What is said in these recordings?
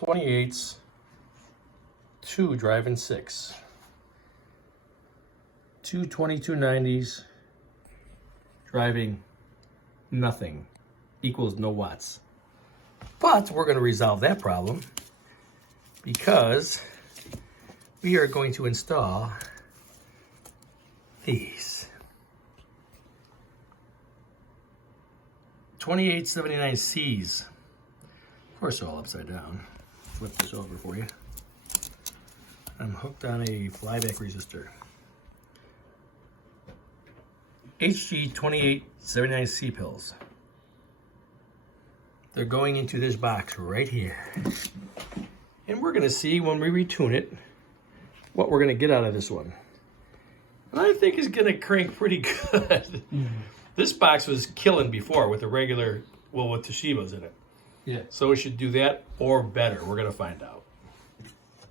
28s, 2 driving 6. 2 2290s driving nothing equals no watts. But we're going to resolve that problem because we are going to install these 2879C's. Of course, they're all upside down. Flip this over for you. I'm hooked on a flyback resistor. hg2879C pills. They're going into this box right here. And we're gonna see when we retune it, what we're gonna get out of this one. And I think it's gonna crank pretty good. This box was killing before with the regular, well, with Toshiba's in it. Yeah. So it should do that or better. We're gonna find out.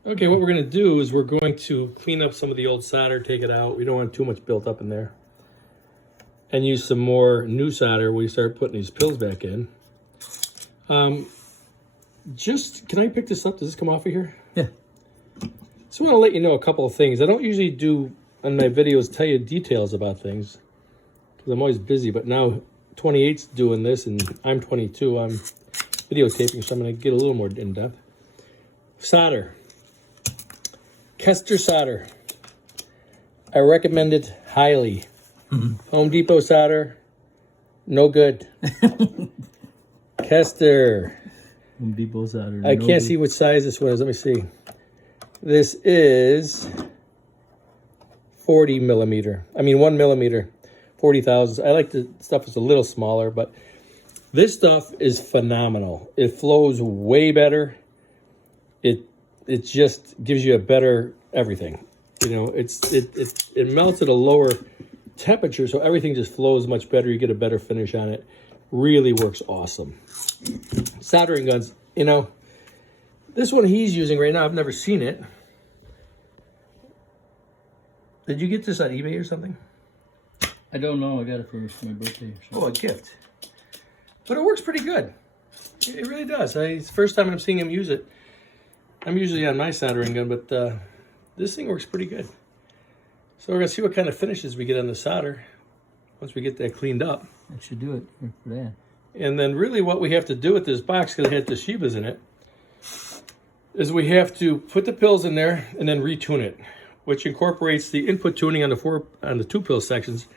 Okay, what we're gonna do is we're going to clean up some of the old solder, take it out. We don't want too much built up in there. And use some more new solder when we start putting these pills back in. Can I pick this up? Does this come off of here? Yeah. Just want to let you know a couple of things. I don't usually do on my videos tell you details about things because I'm always busy, but now 28's doing this and I'm 22. I'm videotaping, so I'm going to get a little more in depth. Solder. Kester solder. I recommend it highly. Home Depot solder, no good. Kester. Home Depot solder. I can't see what size this one is. Let me see. This is 40 millimeter. I mean 1 millimeter, 40 thousandths. I like the stuff that's a little smaller, but this stuff is phenomenal. It flows way better. It just gives you a better everything. You know, it melts at a lower temperature, so everything just flows much better. You get a better finish on it. Really works awesome. Soldering guns, you know, this one he's using right now, I've never seen it. Did you get this on eBay or something? I don't know. I got it for my birthday or something. Oh, a gift. But it works pretty good. It really does. It's the first time I'm seeing him use it. I'm usually on my soldering gun, but this thing works pretty good. So we're going to see what kind of finishes we get on the solder once we get that cleaned up. That should do it for that. And then really what we have to do with this box, because it had Toshiba's in it, is we have to put the pills in there and then retune it, which incorporates the input tuning on the 2 pill sections.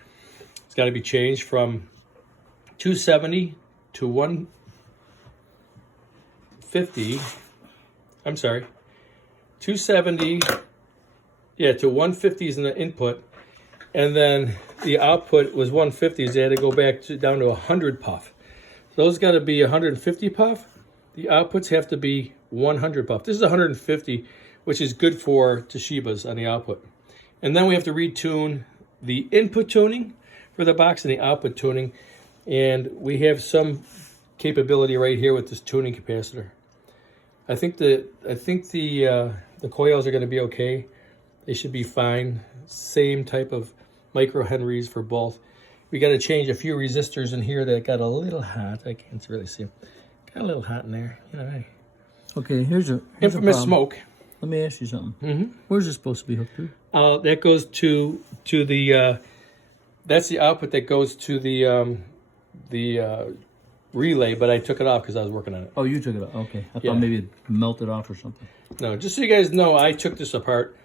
It's got to be changed from 270 to 150. I'm sorry, 270. Yeah, to 150s in the input, and then the output was 150s. They had to go back down to 100 puff. Those got to be 150 puff. The outputs have to be 100 puff. This is 150, which is good for Toshiba's on the output. And then we have to retune the input tuning for the box and the output tuning. And we have some capability right here with this tuning capacitor. I think the coils are going to be okay. They should be fine. Same type of micro henries for both. We got to change a few resistors in here that got a little hot. I can't really see them. Got a little hot in there. You know, hey. Okay, here's infamous a smoke. Let me ask you something. Where's it supposed to be hooked to? That goes to the. That's the output that goes to the relay, but I took it off because I was working on it. Oh, you took it off. Okay, I thought maybe it melted off or something. No, just so you guys know, I took this apart.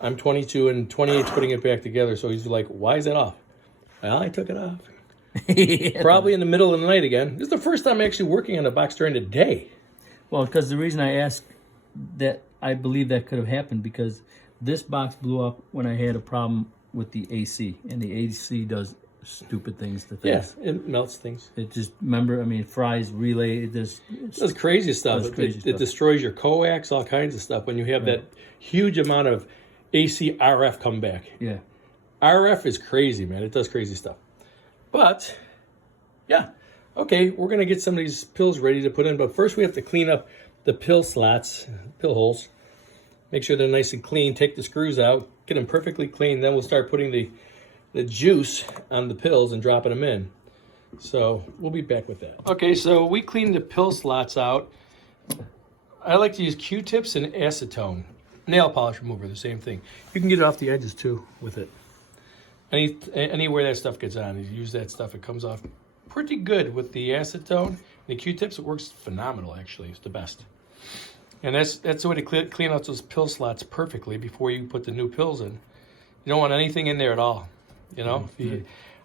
I'm 22 and 28's putting it back together, so he's like, why is that off? Well, I took it off. Yeah. Probably in the middle of the night again. This is the first time I'm actually working on a box during the day. Well, because the reason I asked that, I believe that could have happened because this box blew up when I had a problem with the AC, and the AC does stupid things to things. Yeah, it melts things. It just, remember, I mean, it fries relay, it does crazy stuff. It destroys your coax, all kinds of stuff when you have that huge amount of AC RF come back. Yeah. RF is crazy, man. It does crazy stuff. But, yeah. Okay, we're going to get some of these pills ready to put in. But first we have to clean up the pill slots, pill holes. Make sure they're nice and clean. Take the screws out. Get them perfectly clean. Then we'll start putting the juice on the pills and dropping them in. So we'll be back with that. Okay, so we cleaned the pill slots out. I like to use Q-tips and acetone. Nail polish remover, the same thing. You can get it off the edges too with it. Anywhere that stuff gets on, you use that stuff, it comes off pretty good with the acetone. The Q-tips, it works phenomenal actually. It's the best. And that's the way to clean out those pill slots perfectly before you put the new pills in. You don't want anything in there at all. You know?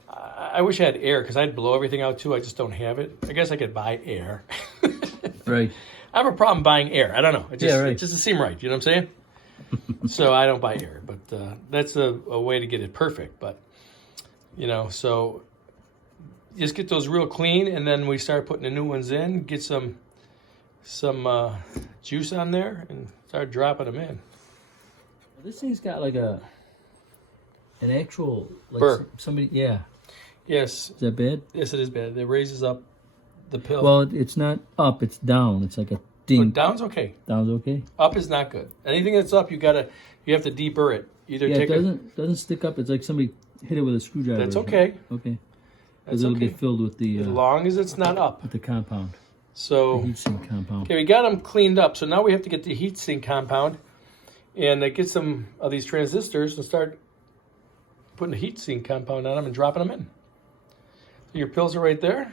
I wish I had air because I'd blow everything out too. I just don't have it. I guess I could buy air. Right. I have a problem buying air. I don't know. It just doesn't seem right. You know what I'm saying? So I don't buy air. But that's a way to get it perfect. But, you know, so just get those real clean, and then we start putting the new ones in. Get some juice on there and start dropping them in. This thing's got like an actual like burr. Somebody, yeah. Yes. Is that bad? Yes, it is bad. It raises up the pill. Well, it's not up; it's down. It's like a ding. But down's okay. Down's okay. Up is not good. Anything that's up, you have to deburr it. Either Yeah, take it doesn't stick up. It's like somebody hit it with a screwdriver. That's okay. Okay. That's Because it'll okay. get filled with the As long as it's not up. with the compound, So the heat sink compound. okay, we got them cleaned up. So now we have to get the heat sink compound and get some of these transistors and start putting the heat sink compound on them and dropping them in. So your pills are right there.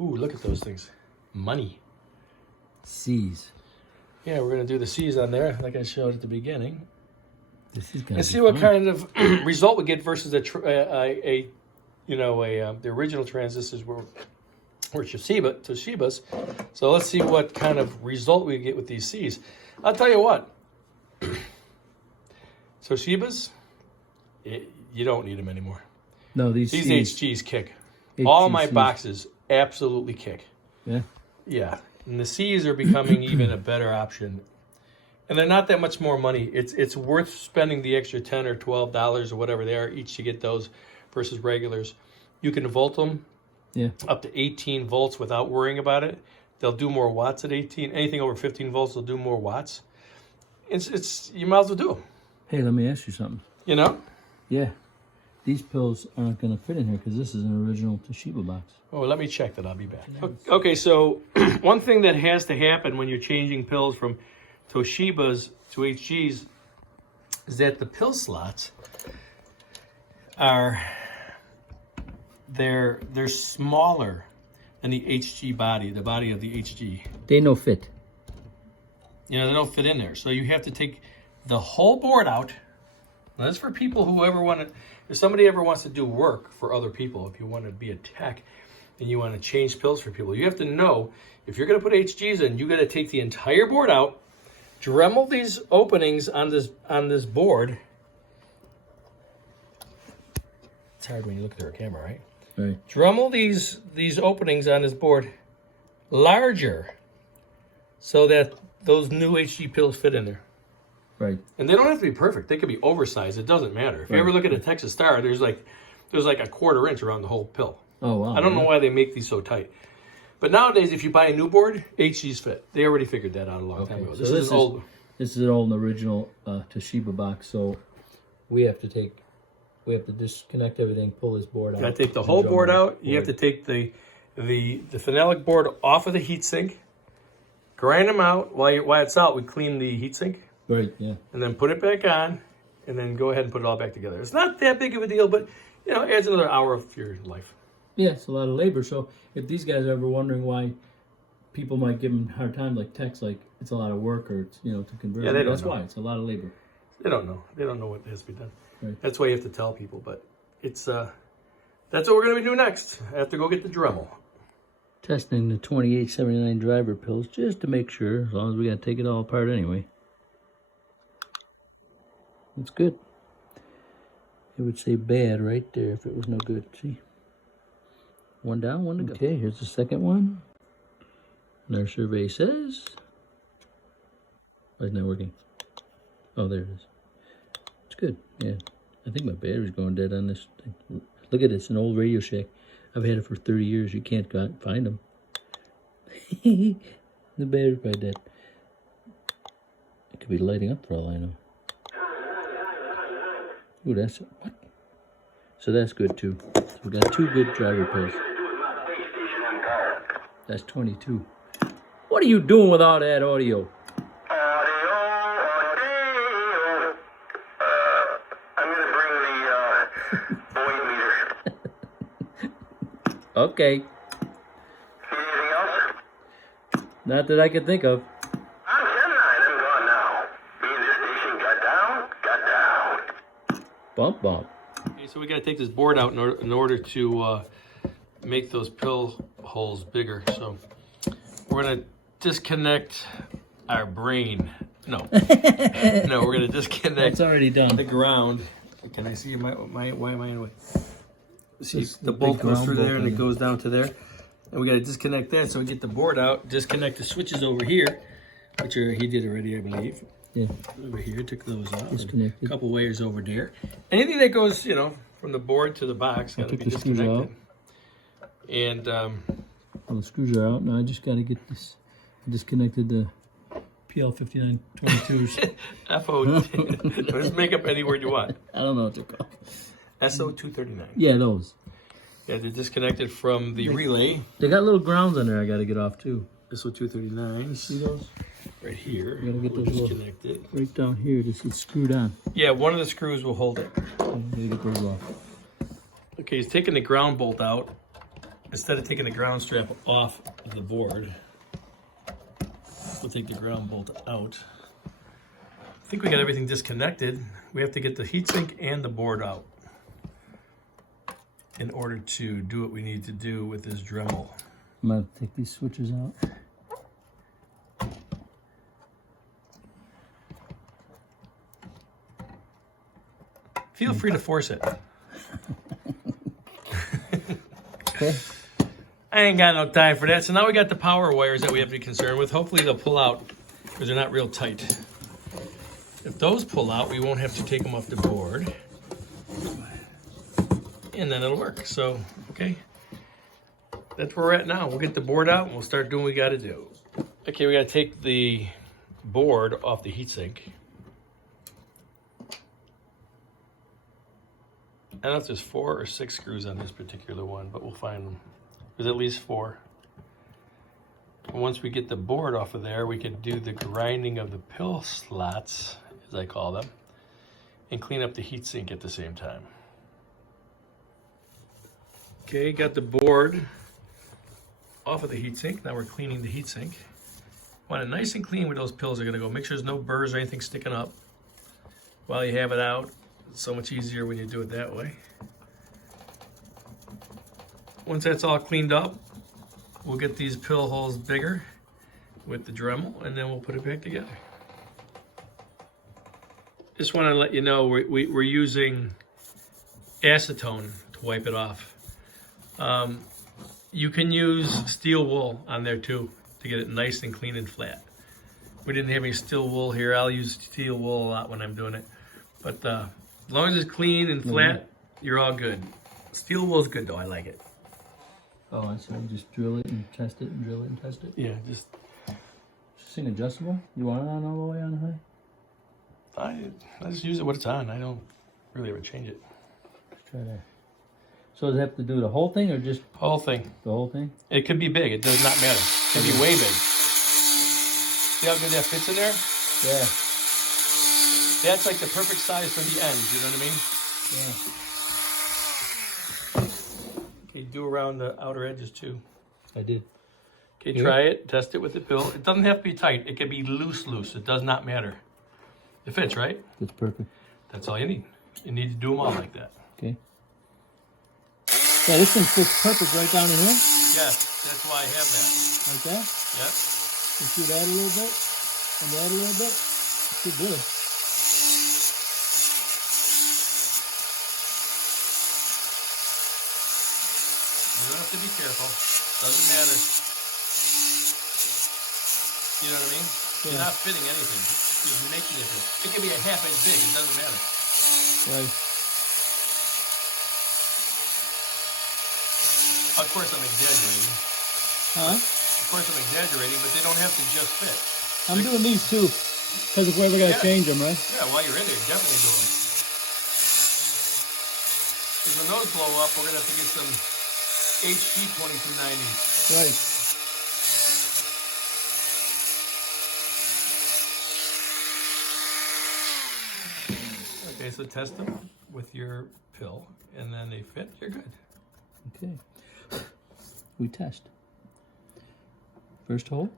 Ooh, look at those things. Money. C's. Yeah, we're going to do the C's on there like I showed at the beginning. This is gonna And be see what fun. kind of result we get versus the original transistors were Toshiba's. So let's see what kind of result we get with these C's. I'll tell you what. Toshiba's, you don't need them anymore. No, these These C's. HGs kick. All my HGCs. boxes absolutely kick. Yeah. Yeah, and the C's are becoming even a better option. And they're not that much more money. It's worth spending the extra $10 or $12 or whatever they are each to get those versus regulars. You can volt them up to 18 volts without worrying about it. They'll do more watts at 18. Anything over 15 volts will do more watts. It's you might as well do them. Hey, let me ask you something. You know? Yeah. These pills aren't going to fit in here because this is an original Toshiba box. Oh, let me check that. I'll be back. Okay, so one thing that has to happen when you're changing pills from Toshiba's to HG's is that the pill slots are they're smaller than the HG body, the body of the HG. They no fit. You know, they don't fit in there. So you have to take the whole board out. Now, that's for people who ever want to, if somebody ever wants to do work for other people, if you want to be a tech and you want to change pills for people, you have to know if you're going to put HGs in, you got to take the entire board out, Dremel these openings on this board. It's hard when you look through a camera, right? Right. Dremel these openings on this board larger so that those new HG pills fit in there. Right. And they don't have to be perfect. They could be oversized. It doesn't matter. If you ever look at a Texas Star, there's like a 1/4 inch around the whole pill. Oh, wow. I don't know why they make these so tight. But nowadays, if you buy a new board, HGs fit. They already figured that out a long time ago. So This is an old. This is an old and original Toshiba box. So we have to disconnect everything, pull this board out. You got to take the whole board out. You have to take the phenolic board off of the heatsink, grind them out. While it's out, we clean the heatsink. Right, yeah. And then put it back on, and then go ahead and put it all back together. It's not that big of a deal, but it adds another hour of your life. Yeah, it's a lot of labor. So if these guys are ever wondering why people might give them a hard time, like techs, like it's a lot of work or it's, to convert. Yeah, they don't That's know. why it's a lot of labor. They don't know. They don't know what has to be done. Right. That's why you have to tell people. But it's that's what we're going to be doing next. I have to go get the Dremel. Testing the 2879 driver pills just to make sure, as long as we got to take it all apart anyway. It's good. It would say bad right there if it was no good. See? One down, one to go. Okay, here's the second one. And our survey says... Why isn't that working? Oh, there it is. It's good, yeah. I think my battery's going dead on this thing. Look at this, an old Radio Shack. I've had it for 30 years. You can't go out and find them. The battery's probably dead. It could be lighting up for all I know. Ooh, that's... What? So that's good, too. So we got 2 good driver pills. That's 22. What are you doing with all that audio? Audio. I'm gonna bring the void meter. Okay. Need anything else? Not that I can think of. I'm 10-9. I'm gone now. Me and this station got down. Bump, bump. Okay, so we got to take this board out in order to make those pill holes bigger. So we're going to disconnect our brain. No. No, we're going to disconnect It's already done. the ground. Can I see why am I in the way? See, Just the the bolt big goes ground through there bolt and in it it. goes down to there. And we got to disconnect that, so we get the board out, disconnect the switches over here, which he did already, I believe. Yeah. Over here, took those out. Disconnected. A couple wires over there. Anything that goes, you know, from the board to the box, got to took be the screws disconnected. And Well, the screws are out. Now I just got to get this. I disconnected the PL5922s. FO, just make up any word you want. I don't know what they're called. SO239. Yeah, those. Yeah, they're disconnected from the relay. They got little grounds on there I got to get off too. SO239. See those? Right here. You gotta get We'll those little- disconnect it. Right down here. This is screwed on. Yeah, one of the screws will hold it. I gotta get those off. Okay, he's taking the ground bolt out. Instead of taking the ground strap off of the board, we'll take the ground bolt out. I think we got everything disconnected. We have to get the heatsink and the board out in order to do what we need to do with this Dremel. I'm gonna take these switches out. Feel free to force it. Okay. I ain't got no time for that. So now we got the power wires that we have to be concerned with. Hopefully they'll pull out because they're not real tight. If those pull out, we won't have to take them off the board. And then it'll work. So, okay. That's where we're at now. We'll get the board out and we'll start doing what we got to do. Okay, we got to take the board off the heatsink. I don't know if there's 4 or 6 screws on this particular one, but we'll find them. There's at least 4. And once we get the board off of there, we can do the grinding of the pill slots, as I call them, and clean up the heatsink at the same time. Okay, got the board off of the heatsink. Now we're cleaning the heatsink. Want it nice and clean where those pills are gonna go. Make sure there's no burrs or anything sticking up while you have it out. It's so much easier when you do it that way. Once that's all cleaned up, we'll get these pill holes bigger with the Dremel, and then we'll put it back together. Just want to let you know we're using acetone to wipe it off. You can use steel wool on there too to get it nice and clean and flat. We didn't have any steel wool here. I'll use steel wool a lot when I'm doing it. But as long as it's clean and flat, you're all good. Steel wool is good though, I like it. Oh, I see. Just drill it and test it and drill it and test it. Yeah, just This thing adjustable? You want it on all the way on high? I just use it when it's on. I don't really ever change it. Let's try that. So does it have to do the whole thing or just Whole thing. the whole thing? It could be big. It does not matter. It can be way big. See how good that fits in there? Yeah. That's like the perfect size for the ends. You know what I mean? Yeah. Okay, do around the outer edges too. I did. Okay, Yeah. try it. Test it with the pill. It doesn't have to be tight. It can be loose. It does not matter. It fits, right? That's perfect. That's all you need. You need to do them all like that. Okay. Yeah, this thing fits perfect right down in here. Yes, that's why I have that. Like that. Yep. You see that a little bit? And that a little bit? Pretty good. You don't have to be careful. Doesn't matter. You know what I mean? You're Yeah. not fitting anything. You're making it fit. It can be a half inch big. It doesn't matter. Right. Of course, I'm exaggerating. Huh? Of course, I'm exaggerating, but they don't have to just fit. I'm doing these too. Because if we're ever going to Yeah. change them, right? Yeah, while you're in there, definitely do them. Because when those blow up, we're going to have to get some hg2879C's. Right. Okay, so test them with your pill, and then they fit, you're good. Okay. We test. First hole,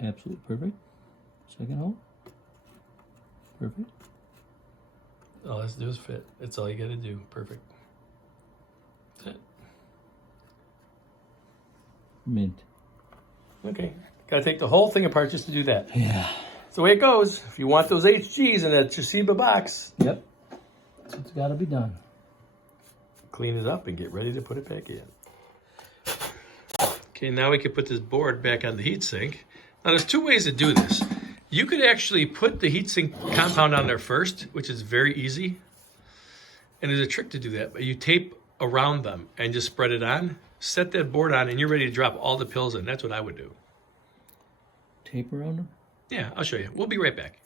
absolutely perfect. Second hole, perfect. All let's do is fit. That's all you gotta do. Perfect. That's it. Mint. Okay. Gotta take the whole thing apart just to do that. Yeah. That's the way it goes. If you want those HGs in that Toshiba box, Yep. It's got to be done. clean it up and get ready to put it back in. Okay, now we can put this board back on the heatsink. Now there's two ways to do this. You could actually put the heatsink compound on there first, which is very easy. And there's a trick to do that. But you tape around them and just spread it on. Set that board on and you're ready to drop all the pills in. That's what I would do. Tape around them? Yeah, I'll show you. We'll be right back.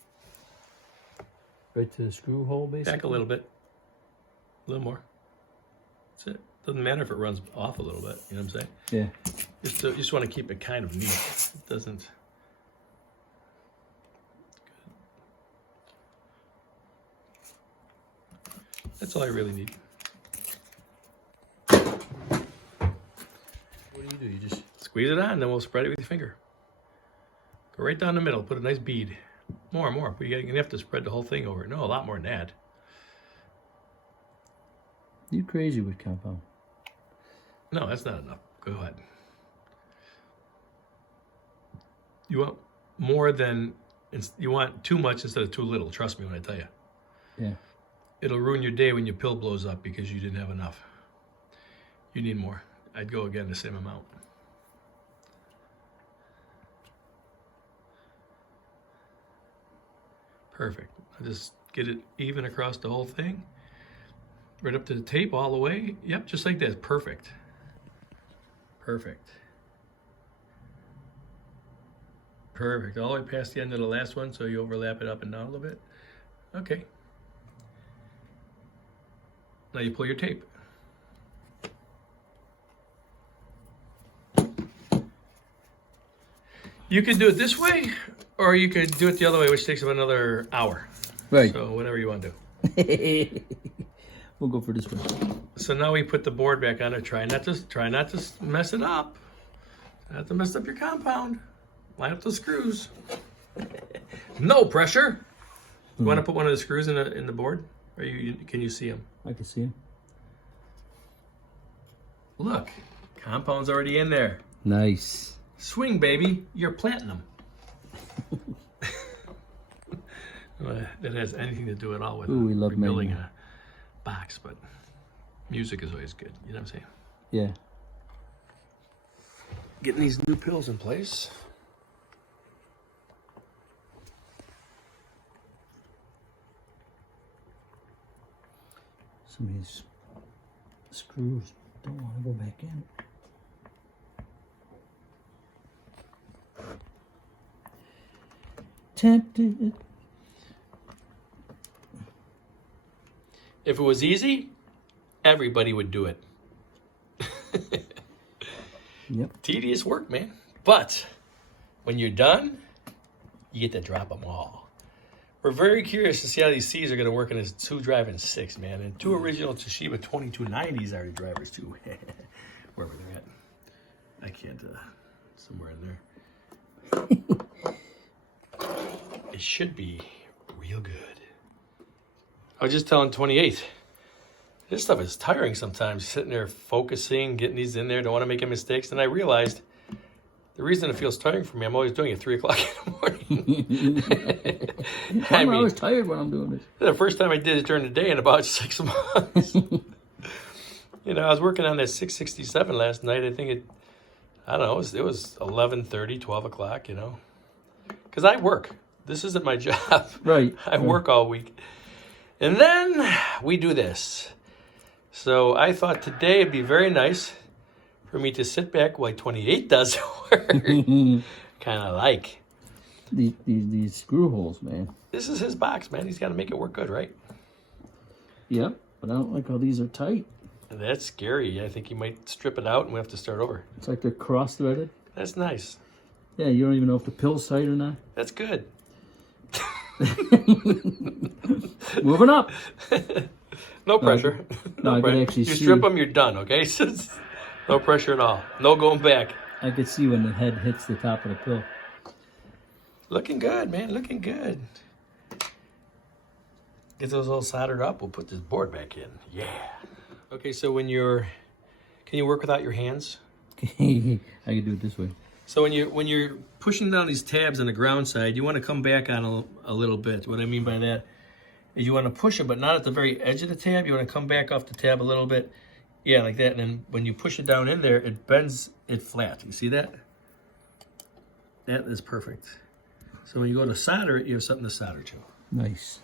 Right to the screw hole, basically? Back a little bit. A little more. That's it. Doesn't matter if it runs off a little bit. You know what I'm saying? Yeah. You just want to keep it kind of neat. It doesn't... That's all I really need. What do? You just... Squeeze it on, then we'll spread it with your finger. Go right down the middle, put a nice bead. More. But you're gonna have to spread the whole thing over. No, a lot more than that. You crazy with compound. No, that's not enough. Go ahead. You want more than, you want too much instead of too little. Trust me when I tell you. Yeah. It'll ruin your day when your pill blows up because you didn't have enough. You need more. I'd go again the same amount. Perfect. I just get it even across the whole thing. Right up to the tape all the way. Yep, just like that. Perfect. Perfect. Perfect. All the way past the end of the last one, so you overlap it up and down a little bit. Okay. Now you pull your tape. You could do it this way, or you could do it the other way, which takes about another hour. Right. So whatever you want to do. We'll go for this one. So now we put the board back on it. Try not to mess it up. Not to mess up your compound. Line up the screws. No pressure. You want to put one of the screws in the board? Or can you see them? I can see him. Look, compound's already in there. Nice. Swing, baby. You're planting them. That has anything to do at all with Ooh, we love rebuilding manual. a box, but music is always good. You know what I'm saying? Yeah. Getting these new pills in place. Some of these screws don't want to go back in. Tempted. If it was easy, everybody would do it. Yep. Tedious work, man. But when you're done, you get to drop them all. We're very curious to see how these C's are going to work in this 2 driving 6, man. And 2 original Toshiba 2290s are the drivers, too. Wherever they're at. I can't, somewhere in there. It should be real good. I was just telling 28, this stuff is tiring sometimes, sitting there focusing, getting these in there, don't want to make any mistakes. And I realized the reason it feels tiring for me, I'm always doing it at 3 o'clock in the morning. I'm always tired when I'm doing this. The first time I did it during the day in about 6 months. You know, I was working on that 667 last night. I think I don't know, it was 11:30, 12 o'clock, you know. Because I work. This isn't my job. Right. I work all week. And then we do this. So I thought today it'd be very nice for me to sit back while 28 does work. Kind of like. These screw holes, man. This is his box, man. He's got to make it work good, right? Yep, but I don't like how these are tight. And that's scary. I think you might strip it out and we have to start over. It's like they're cross-threaded. That's nice. Yeah, you don't even know if the pill's tight or not. That's good. Moving up. No pressure. No, I can pressure. actually You see. strip them, you're done, okay? No pressure at all. No going back. I could see when the head hits the top of the pill. Looking good, man. Looking good. Get those all soldered up. We'll put this board back in. Yeah. Okay, so can you work without your hands? I can do it this way. So when you're pushing down these tabs on the ground side, you want to come back on a little bit. What I mean by that is you want to push it, but not at the very edge of the tab. You want to come back off the tab a little bit. Yeah, like that. And then when you push it down in there, it bends it flat. You see that? That is perfect. So when you go to solder it, you have something to solder to. Nice.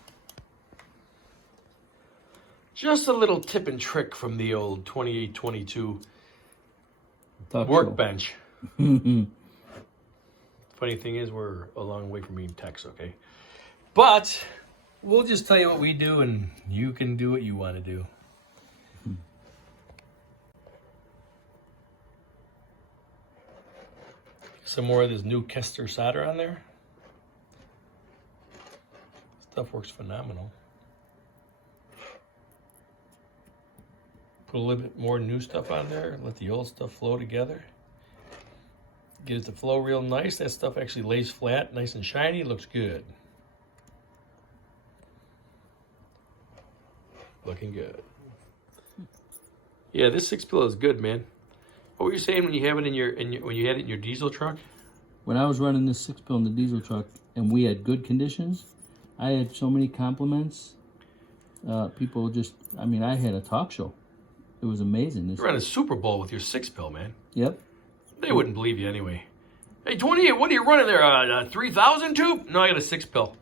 Just a little tip and trick from the old 2822 Talk workbench. Funny thing is, we're a long way from being techs, okay? But we'll just tell you what we do, and you can do what you want to do. Some more of this new Kester solder on there. Stuff works phenomenal. Put a little bit more new stuff on there. Let the old stuff flow together. Get it to flow real nice. That stuff actually lays flat, nice and shiny. Looks good. Looking good. Yeah, this 6-pill is good, man. What were you saying when you have it when you had it in your diesel truck? When I was running this 6-pill in the diesel truck and we had good conditions, I had so many compliments. People just, I mean, I had a talk show. It was amazing. You ran a Super Bowl with your 6-pill, man. Yep. They wouldn't believe you anyway. Hey, 28, what are you running there? 3,000 tube? No, I got a 6-pill.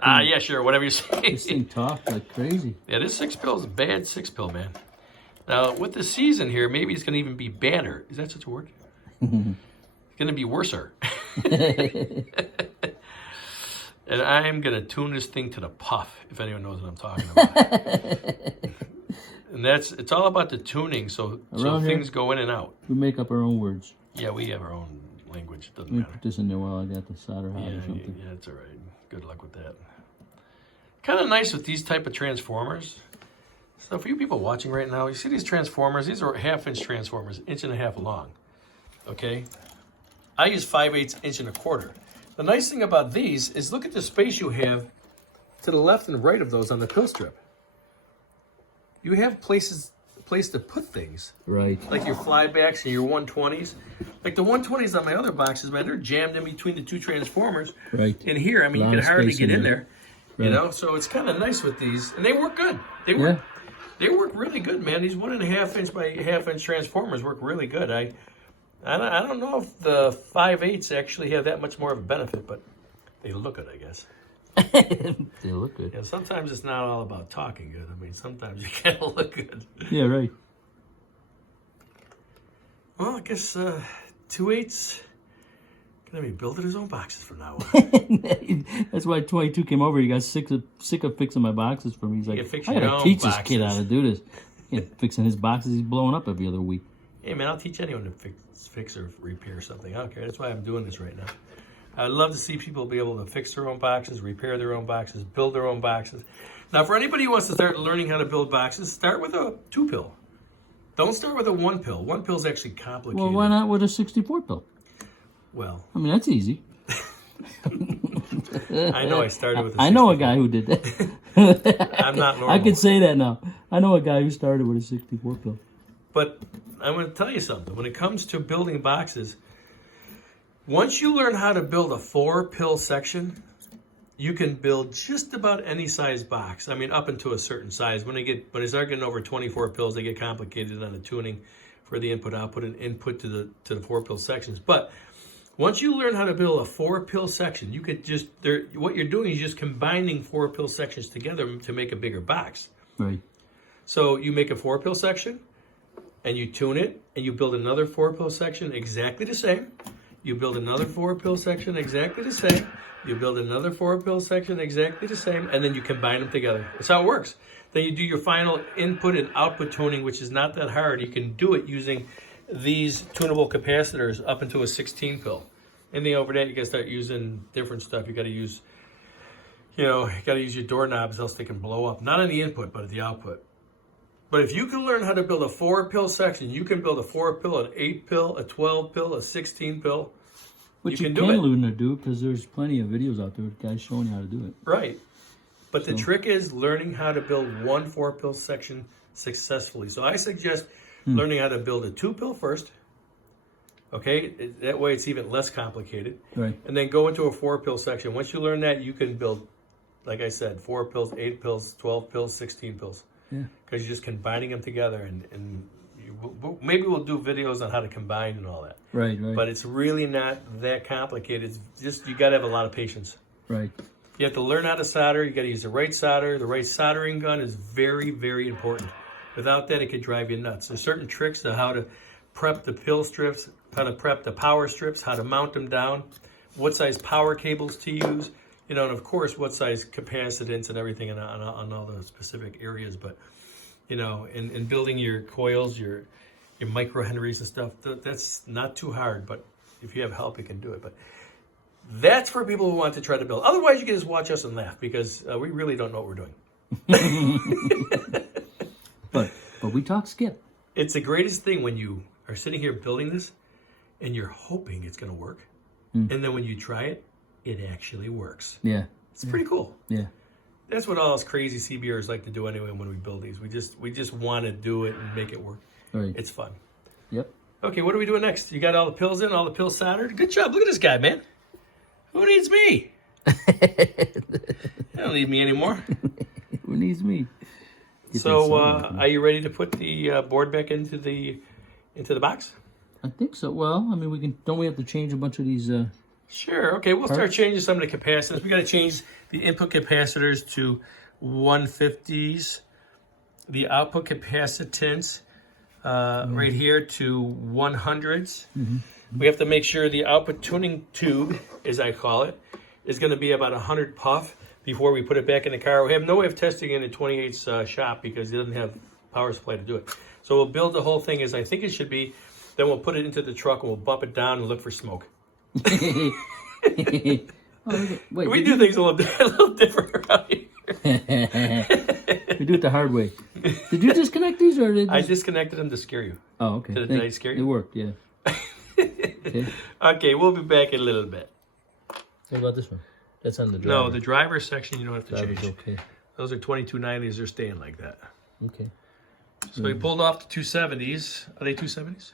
Yeah, sure, whatever you say. This thing talked like crazy. Yeah, this 6-pill is a bad 6-pill, man. Now, with the season here, maybe it's going to even be badder. Is that such a word? It's going to be worser. And I'm going to tune this thing to the puff, if anyone knows what I'm talking about. And it's all about the tuning, so things go in and out. We make up our own words. Yeah, we have our own language. Doesn't Let me matter. put this in there while I got the solder hot or something. Yeah, it's all right. Good luck with that. Kind of nice with these type of transformers. So for you people watching right now, you see these transformers? These are 1/2-inch transformers, 1.5 inches long. Okay? I use 5/8 inch and a quarter. The nice thing about these is look at the space you have to the left and right of those on the pill strip. You have a place to put things. Right. Like your flybacks and your 120s. Like the 120s on my other boxes, man, they're jammed in between the two transformers. Right. In here, I mean, you can hardly get in there. Right. You know, so it's kind of nice with these. And they work good. They work really good, man. These 1.5 inch by 1/2 inch transformers work really good. I don't know if the 5/8s actually have that much more of a benefit, but they look good, I guess. They look good. Yeah, sometimes it's not all about talking good. I mean, sometimes you gotta look good. Yeah, right. Well, I guess 2/8's gonna be building his own boxes from now on. That's why 22 came over. He got sick of fixing my boxes for me. He's like, fix I your gotta own teach this boxes. kid how to do this. Yeah, fixing his boxes. He's blowing up every other week. Hey, man, I'll teach anyone to fix or repair something. I don't care. That's why I'm doing this right now. I'd love to see people be able to fix their own boxes, repair their own boxes, build their own boxes. Now, for anybody who wants to start learning how to build boxes, start with a 2-pill. Don't start with a 1-pill. 1-pill is actually complicated. Well, why not with a 64 pill? Well, I mean, that's easy. I know I started with a 64. I know a guy who did that. I'm not normal. I can say that now. I know a guy who started with a 64 pill. But I'm going to tell you something. When it comes to building boxes, once you learn how to build a 4-pill section, you can build just about any size box. I mean, up into a certain size. When they start getting over 24 pills, they get complicated on the tuning for the input-output and input to the 4-pill sections. But once you learn how to build a 4-pill section, you could just what you're doing is just combining 4-pill sections together to make a bigger box. Right. So you make a 4-pill section, and you tune it, and you build another 4-pill section exactly the same. You build another 4-pill section exactly the same. You build another 4-pill section exactly the same, and then you combine them together. That's how it works. Then you do your final input and output tuning, which is not that hard. You can do it using these tunable capacitors up into a 16-pill. Anything over that, you got to start using different stuff. You got to use you know, you got to use your doorknobs else they can blow up. Not on the input, but at the output. But if you can learn how to build a 4-pill section, you can build a 4-pill, an 8-pill, a 12-pill, a 16-pill. Which you you can can do it. learn to do because there's plenty of videos out there with guys showing you how to do it. Right. But the trick is learning how to build one 4-pill section successfully. So I suggest learning how to build a 2-pill first. Okay, that way it's even less complicated. Right. And then go into a 4-pill section. Once you learn that, you can build, like I said, 4 pills, 8 pills, 12 pills, 16 pills. Yeah. Because you're just combining them together. And maybe we'll do videos on how to combine and all that. Right, right. But it's really not that complicated. It's just, you got to have a lot of patience. Right. You have to learn how to solder. You got to use the right solder. The right soldering gun is very, very important. Without that, it could drive you nuts. There's certain tricks to how to prep the pill strips, how to prep the power strips, how to mount them down, what size power cables to use, you know, and of course, what size capacitance and everything on all the specific areas. But, you know, in building your coils, your microhenries and stuff, that's not too hard. But if you have help, you can do it. But that's for people who want to try to build. Otherwise, you can just watch us and laugh because we really don't know what we're doing. But we talk skip. It's the greatest thing when you are sitting here building this and you're hoping it's going to work. And then when you try it, it actually works. Yeah. It's pretty cool. Yeah. That's what all us crazy CBRs like to do anyway when we build these. We just want to do it and make it work. Right. It's fun. Yep. Okay, what are we doing next? You got all the pills in, all the pills soldered? Good job. Look at this guy, man. Who needs me? Don't need me anymore. Who needs me? So, are you ready to put the board back into the box? I think so. Well, I mean, don't we have to change a bunch of these? Sure. Okay, we'll start changing some of the capacitors. We got to change the input capacitors to 150s, the output capacitance right here to 100s. We have to make sure the output tuning tube, as I call it, is going to be about 100 puff before we put it back in the car. We have no way of testing in the 28's shop because it doesn't have power supply to do it. So we'll build the whole thing as I think it should be. Then we'll put it into the truck and we'll bump it down and look for smoke. Wait, We do things a little different around here. We do it the hard way. Did you disconnect these or did I disconnected them to scare you. Oh, okay. Did I scare you? It worked, yeah. Okay. Okay, we'll be back in a little bit. What about this one? That's on the driver. No, the driver section you don't have to driver's change. okay. Those are 2290s. They're staying like that. Okay. So we pulled off the 270s. Are they 270s?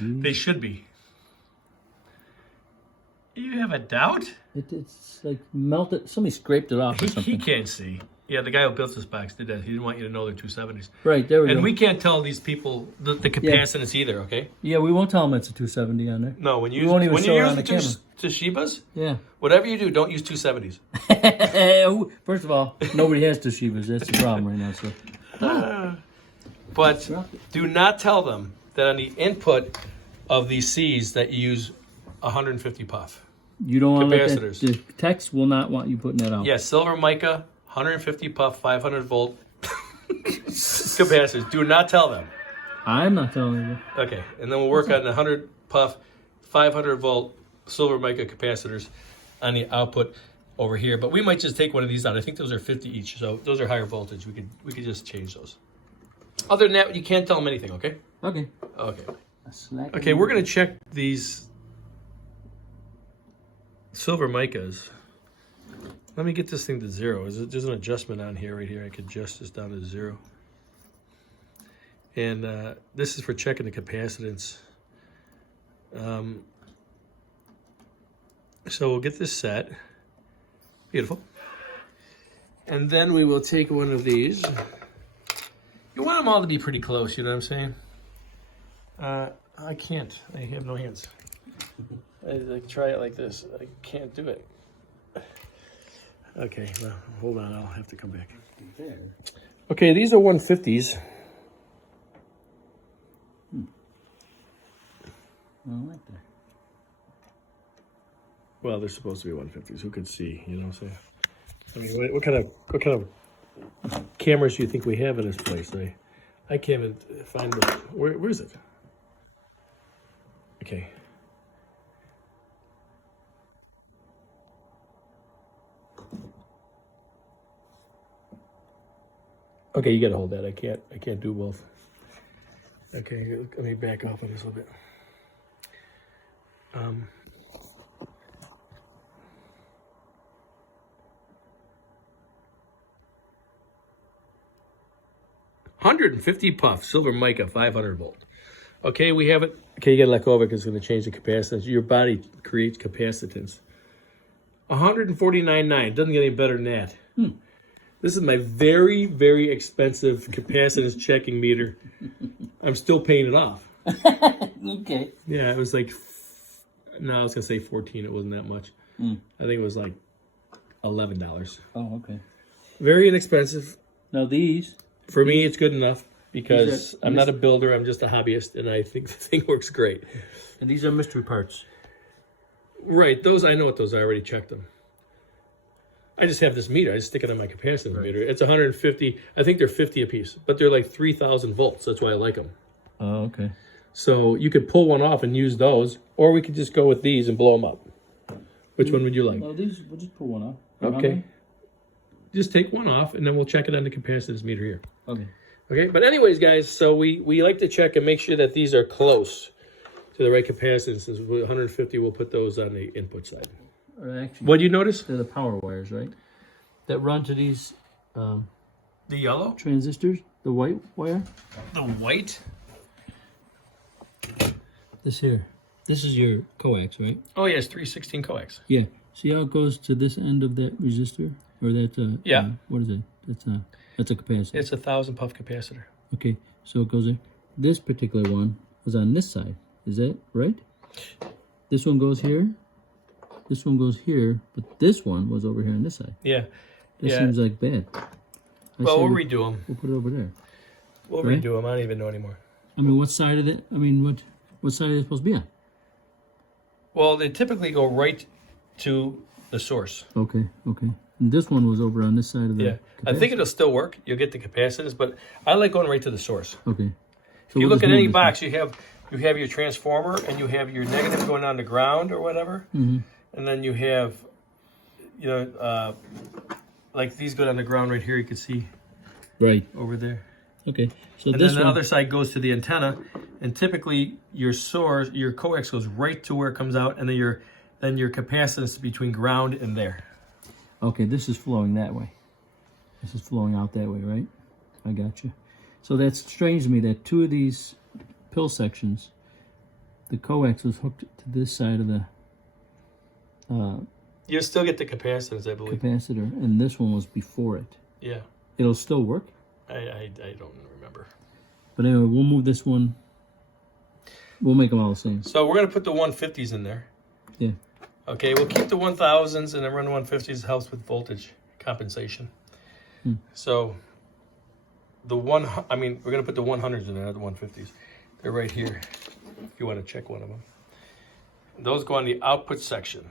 They should be. You have a doubt? It's like melted. Somebody scraped it off or He something. can't see. Yeah, the guy who built this box did that. He didn't want you to know they're 270s. Right, there we go. And we can't tell these people the capacitance either, okay? Yeah, we won't tell them it's a 270 on there. No, when you won't even when you show it use on the the camera. Toshibas, Yeah. whatever you do, don't use 270s. First of all, nobody has Toshibas. That's the problem right now. So But do not tell them that on the input of these C's that you use 150 puff. you don't want to let that. Capacitors. The text will not want you putting that out. Yes, silver mica, 150 puff, 500 volt capacitors. Do not tell them. I'm not telling you. Okay, and then we'll work on the 100 puff, 500 volt silver mica capacitors on the output over here. But we might just take one of these out. I think those are 50 each, so those are higher voltage. We could just change those. Other than that, you can't tell them anything. Okay. Okay. Okay. A Okay, we're gonna check these silver micas. Let me get this thing to 0. There's an adjustment on here, right here. I could adjust this down to 0. And this is for checking the capacitance. So we'll get this set. Beautiful. And then we will take one of these. You want them all to be pretty close, you know what I'm saying? I can't. I have no hands. I try it like this. I can't do it. Okay, well, hold on. I'll have to come back. Okay, these are 150s. I like that. Well, they're supposed to be 150s. Who could see? You know what I'm saying? I mean, what kind of cameras do you think we have in this place? I can't even find the. Where is it? Okay. Okay, you gotta hold that. I can't do both. Okay, let me back off on this a little bit. 150 puff, silver mica, 500 volt. Okay, we have it. Okay, you gotta let go of it because it's gonna change the capacitance. Your body creates capacitance. 149.9, doesn't get any better than that. This is my very, very expensive capacitance checking meter. I'm still paying it off. Okay. Yeah, it was like, no, I was gonna say 14. It wasn't that much. I think it was like $11. Oh, okay. Very inexpensive. Now these, For me, it's good enough because These are I'm not a builder. I'm just a hobbyist, and I think the thing works great. and these are mystery parts. Right, those, I know what those are. I already checked them. I just have this meter. I just stick it on my capacitance meter. It's 150. I think they're 50 a piece, but they're like 3,000 volts. That's why I like them. Oh, okay. So you could pull one off and use those, or we could just go with these and blow them up. Which one would you like? No, these, we'll just pull one off. Okay. Just take one off, and then we'll check it on the capacitance meter here. Okay. Okay, but anyways, guys, so we like to check and make sure that these are close to the right capacitance. 150, we'll put those on the input side. Or actually, What do you notice? they're the power wires, right? That run to these The yellow? transistors, the white wire. The white? This here. This is your coax, right? Oh, yes, 316 coax. Yeah. See how it goes to this end of that resistor? Or that, Yeah. what is it? That's a capacitor. It's a 1,000 puff capacitor. Okay, so it goes there. This particular one was on this side. Is that right? This one goes here. This one goes here. But this one was over here on this side. Yeah. That seems like bad. Well, we'll redo them. We'll put it over there. We'll Right? redo them. I don't even know anymore. I mean, what side of it? I mean, what side are they supposed to be on? Well, they typically go right to the source. Okay, okay. And this one was over on this side of the... Yeah. I think it'll still work. You'll get the capacitance, but I like going right to the source. Okay. So If you we'll look just at move any this box, you have your transformer, and you have your negative going on the ground or whatever, and then you have, like these go on the ground right here. You can see one. Right. over there, Okay. So and this then the one... other side goes to the antenna, and typically your source, your coax goes right to where it comes out, and then your capacitance is between ground and there. Okay, this is flowing that way. This is flowing out that way, right? I got you. So that's strange to me that two of these pill sections, the coax was hooked to this side of the You'll still get the capacitance, I believe. capacitor, and this one was before it. Yeah, It'll still work. I don't remember. But anyway, we'll move this one. We'll make them all the same. So we're gonna put the 150s in there. Yeah. Okay, we'll keep the 1000s and then run the 150s. Helps with voltage compensation. So we're gonna put the 100s in there, not the 150s. They're right here. If you want to check one of them, those go on the output section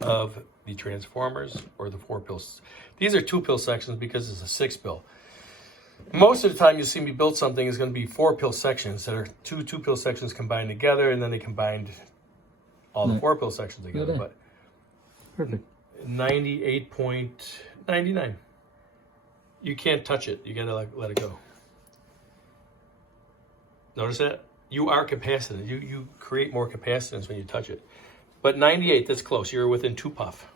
of the transformers or the 4-pills. These are 2-pill sections because it's a 6-pill. Most of the time, you'll see me build something is going to be 4-pill sections that are two 2-pill sections combined together, and then they combined all the 4-pill sections together. But Perfect. 98.99. You can't touch it. You got to let it go. Notice that? You are capacitance. You create more capacitance when you touch it. But 98, that's close. You're within 2 puff.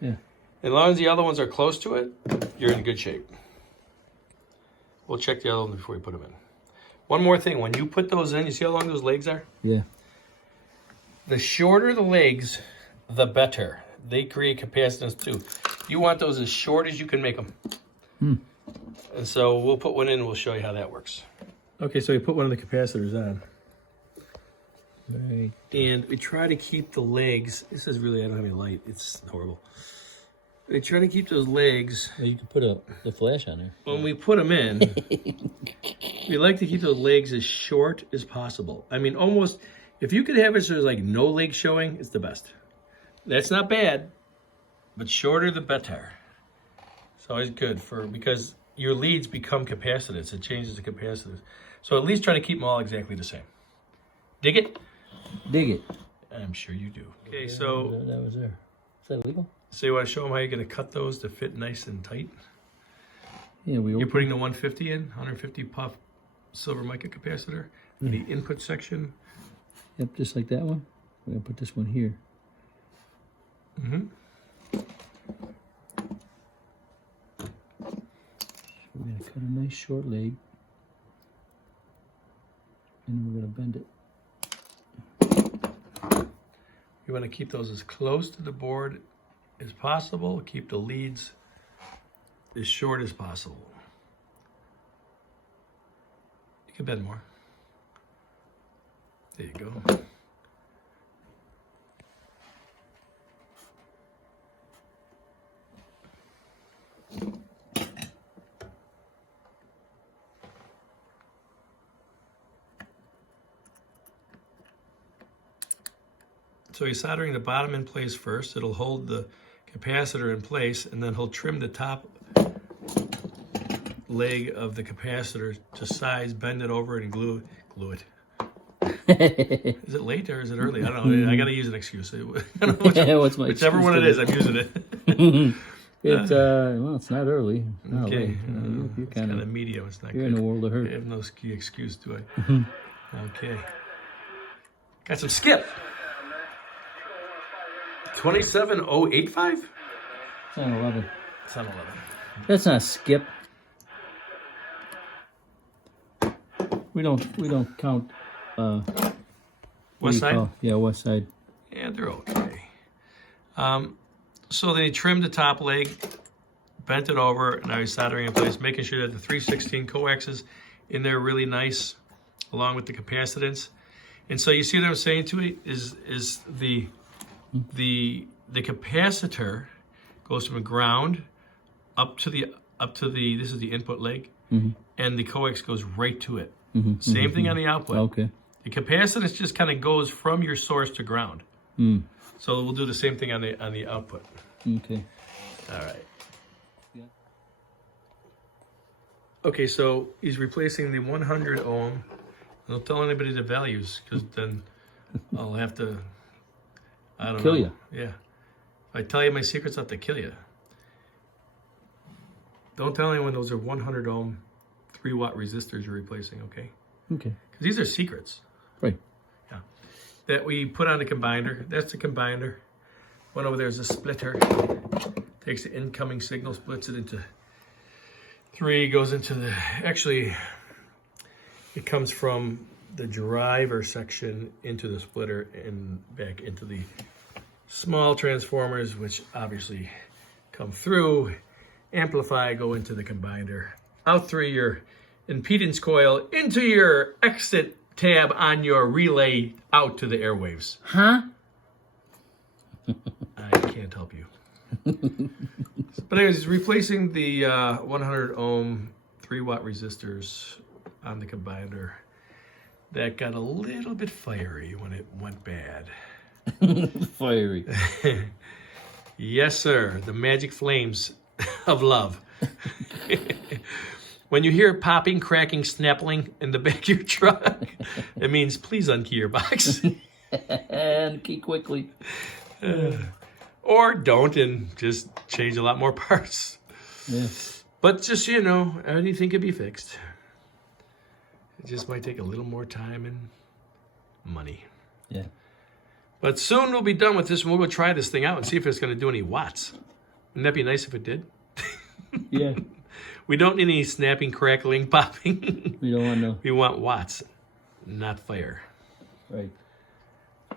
Yeah. As long as the other ones are close to it, you're in good shape. We'll check the other ones before we put them in. One more thing. When you put those in, you see how long those legs are? Yeah. The shorter the legs, the better. They create capacitance too. You want those as short as you can make them. And so we'll put one in and we'll show you how that works. Okay, so we put one of the capacitors on. Right. And we try to keep the legs. This is really, I don't have any light. It's horrible. We try to keep those legs. Well, you can put the flash on there. When we put them in, we like to keep those legs as short as possible. I mean, almost, if you could have it so there's like no legs showing, it's the best. That's not bad, but shorter the better. It's always good because your leads become capacitance. It changes the capacitance. So at least try to keep them all exactly the same. Dig it? Dig it. I'm sure you do. Okay, so That was there. Is that illegal? So you want to show them how you're going to cut those to fit nice and tight? Yeah, You're putting the 150 in, 150 puff silver mica capacitor in the input section. Yep, just like that one. We're gonna put this one here. Mm-hmm. So we're gonna cut a nice short leg, and we're gonna bend it. You want to keep those as close to the board as possible. Keep the leads as short as possible. You can bend more. There you go. So you're soldering the bottom in place first. It'll hold the capacitor in place, and then he'll trim the top leg of the capacitor to size, bend it over, and glue it. Is it late or is it early? I don't know. I got to use an excuse. I don't know whichever one it is, I'm using it. It's well, it's not early. It's not Okay. late. You're It's kind of medium. It's not you're good. in a world of hurt. I have no excuse, do I? Okay. Got some skip. 27085? It's on 11. It's on 11. That's not a skip. We don't count. West side? Yeah, west side. Yeah, they're okay. So they trimmed the top leg, bent it over, and now he's soldering in place, making sure that the 316 coaxes in there really nice, along with the capacitance. And so you see what I'm saying to it is the capacitor goes from the ground up to the this is the input leg, and the coax goes right to it. Same thing on the output. Okay. The capacitance just kind of goes from your source to ground. So we'll do the same thing on the output. Okay. All right. Yeah. Okay, so he's replacing the 100 ohm. Don't tell anybody the values, because then I'll have to, I don't know. Kill you. Yeah. If I tell you my secrets, I'll have to kill you. Don't tell anyone those are 100 ohm, 3 watt resistors you're replacing, okay? Okay. Because these are secrets. Right. Yeah. That we put on the combiner. That's the combiner. One over there is a splitter. Takes the incoming signal, splits it into 3, goes into the, actually, it comes from the driver section into the splitter and back into the small transformers, which obviously come through, amplify, go into the combiner, out through your impedance coil, into your exit tab on your relay, out to the airwaves. Huh? I can't help you. But anyways, replacing the 100 ohm 3 watt resistors on the combiner. That got a little bit fiery when it went bad. Fiery. Yes, sir. The magic flames of love. When you hear popping, cracking, snapping in the back of your truck, it means please unkey your box. And key quickly. Or don't and just change a lot more parts. Yeah. But just so you know, anything can be fixed. It just might take a little more time and money. Yeah. But soon we'll be done with this and we'll go try this thing out and see if it's going to do any watts. Wouldn't that be nice if it did? Yeah. We don't need any snapping, crackling, popping. We don't want no. We want watts, not fire. Right.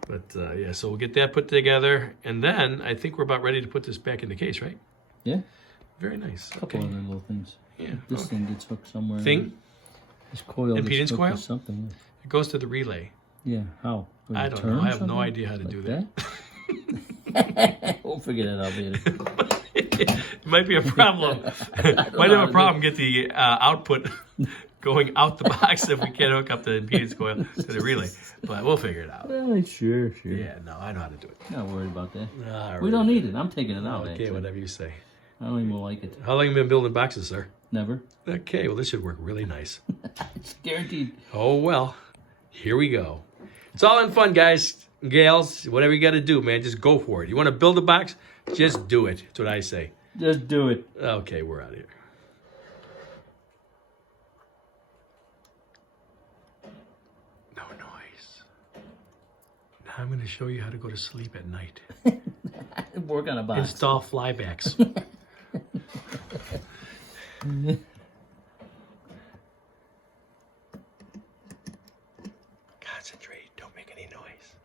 But yeah, so we'll get that put together. And then I think we're about ready to put this back in the case, right? Yeah. Very nice. Couple other little things. Yeah. This thing gets hooked somewhere. Thing? This coil Impedance gets hooked coil? to something. It goes to the relay. Yeah. How? Will I it don't turn know. I have something? no idea how to Like do that. We'll figure that out later. It might be a problem. Might have a problem get the output going out the box if we can't hook up the impedance coil to the relay. But we'll figure it out. Sure. Yeah, no, I know how to do it. Not worried about that. All We right. don't need it. I'm taking it out. Okay, actually. whatever you say. I don't even like it. How long have you been building boxes, sir? Never. Okay, well, this should work really nice. It's guaranteed. Oh, well, here we go. It's all in fun, guys. gals, whatever you got to do, man, just go for it. You want to build a box? Just do it. That's what I say. Just do it. Okay, we're out of here. No noise. Now I'm going to show you how to go to sleep at night. Work on a box. Install flybacks. Concentrate. Don't make any noise.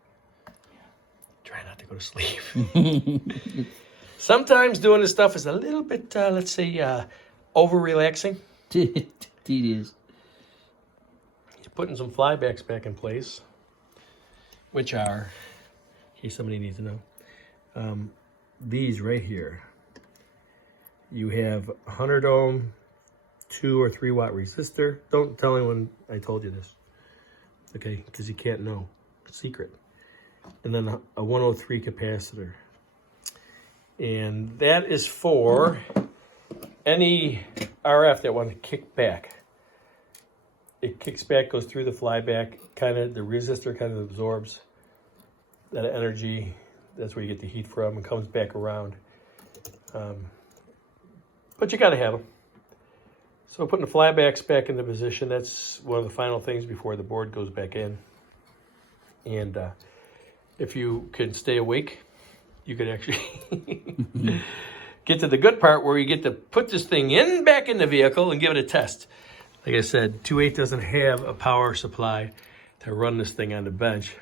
Try not to go to sleep. Sometimes doing this stuff is a little bit, let's say, over-relaxing. Tedious. You're putting some flybacks back in place, which are, in case somebody needs to know, these right here. You have 100 ohm, 2 or 3 watt resistor. Don't tell anyone I told you this, okay? Because you can't know. Secret. And then a 103 capacitor. And that is for any RF that want to kick back. It kicks back, goes through the flyback, kind of, the resistor kind of absorbs that energy. That's where you get the heat from, and comes back around. But you got to have them. So putting the flybacks back into position, that's one of the final things before the board goes back in. And if you can stay awake, you could actually get to the good part where you get to put this thing back in the vehicle and give it a test. Like I said, 2.8 doesn't have a power supply to run this thing on the bench.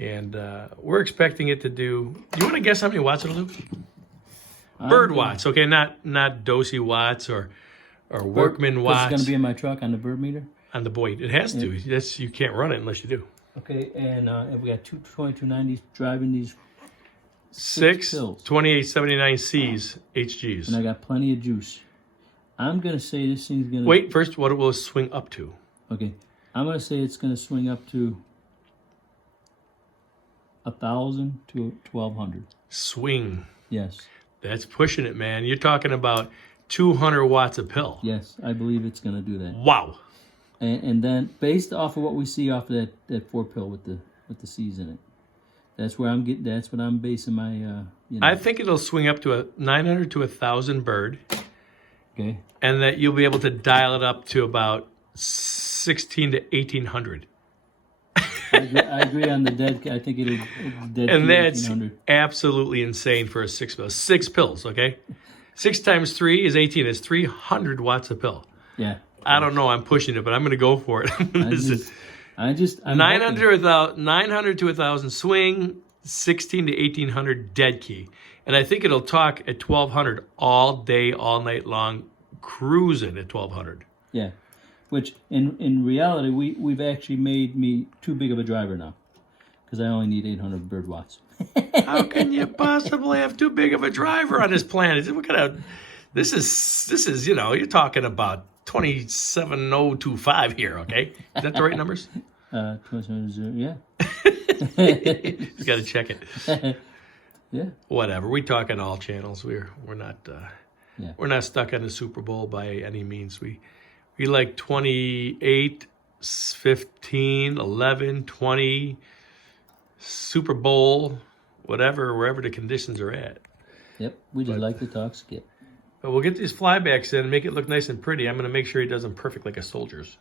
And we're expecting it to do, you want to guess how many watts it'll do? Bird watts, okay, not Dosey watts or Workman watts. It's going to be in my truck on the bird meter? On the Boyd. It has to. That's, you can't run it unless you do. Okay, and if we got 2290s driving these 6 pills. 2879C's HGs. And I got plenty of juice. I'm going to say this thing's going to... Wait, first, what will it swing up to? Okay, I'm going to say it's going to swing up to 1,000 to 1,200. Swing. Yes. That's pushing it, man. You're talking about 200 watts a pill. Yes, I believe it's going to do that. Wow. And then based off of what we see off of that 4 pill with the C's in it, that's where I'm getting. That's what I'm basing my. I think it'll swing up to a 900 to 1,000 bird. Okay. And that you'll be able to dial it up to about 16 to 1,800. I agree on the dead. I think it'll dead. And that's absolutely insane for a 6 pill. 6 pills, okay? 6 times 3 is 18. It's 300 watts a pill. Yeah. I don't know. I'm pushing it, but I'm going to go for it. I'm 900 to 1,000 swing, 16 to 1,800 dead key. And I think it'll talk at 1,200 all day, all night long, cruising at 1,200. Yeah. Which, in reality, we've actually made me too big of a driver now. Because I only need 800 bird watts. How can you possibly have too big of a driver on this planet? This is, you know, you're talking about 27025 here, okay? Is that the right numbers? 270, yeah. Just got to check it. Yeah. Whatever. We talk on all channels. We're not we're not stuck on the Super Bowl by any means. We like 28, 15, 11, 20, Super Bowl, whatever, wherever the conditions are at. Yep. We just like to talk skip. But we'll get these flybacks in and make it look nice and pretty. I'm going to make sure he does them perfect like a soldier's.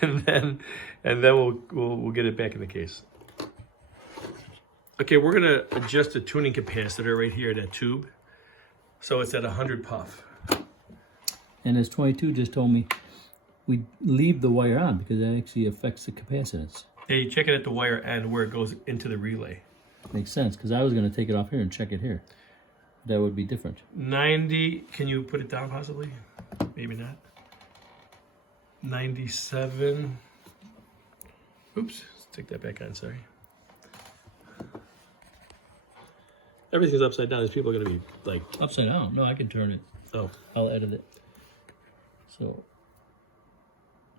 and then we'll get it back in the case. Okay, we're going to adjust the tuning capacitor right here, that tube. So it's at 100 puff. And as 22 just told me, we leave the wire on because that actually affects the capacitance. Yeah, you check it at the wire end where it goes into the relay. Makes sense, because I was going to take it off here and check it here. That would be different. 90, can you put it down possibly? Maybe not. 97. Oops, let's take that back on, sorry. Everything's upside down. These people are going to be like... Upside down? No, I can turn it. Oh. I'll edit it. So,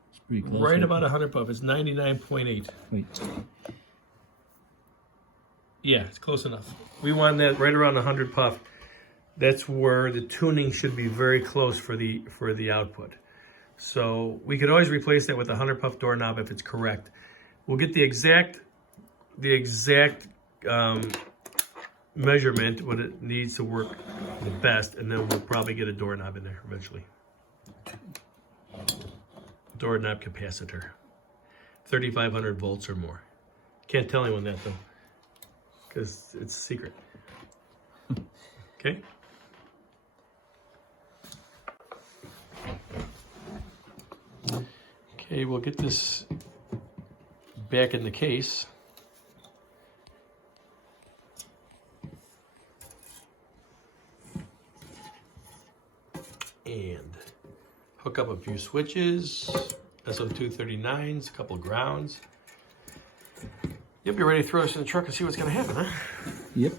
it's pretty close. Right about 100 puff. It's 99.8. Wait. Yeah, it's close enough. We want that right around 100 puff. That's where the tuning should be very close for the output. So we could always replace that with a 100 puff doorknob if it's correct. We'll get the exact measurement, what it needs to work the best, and then we'll probably get a doorknob in there eventually. Doorknob capacitor, 3,500 volts or more. Can't tell anyone that though, because it's a secret. Okay. Okay, we'll get this back in the case. And hook up a few switches, SO239s, a couple grounds. You'll be ready to throw this in the truck and see what's going to happen, huh? Yep.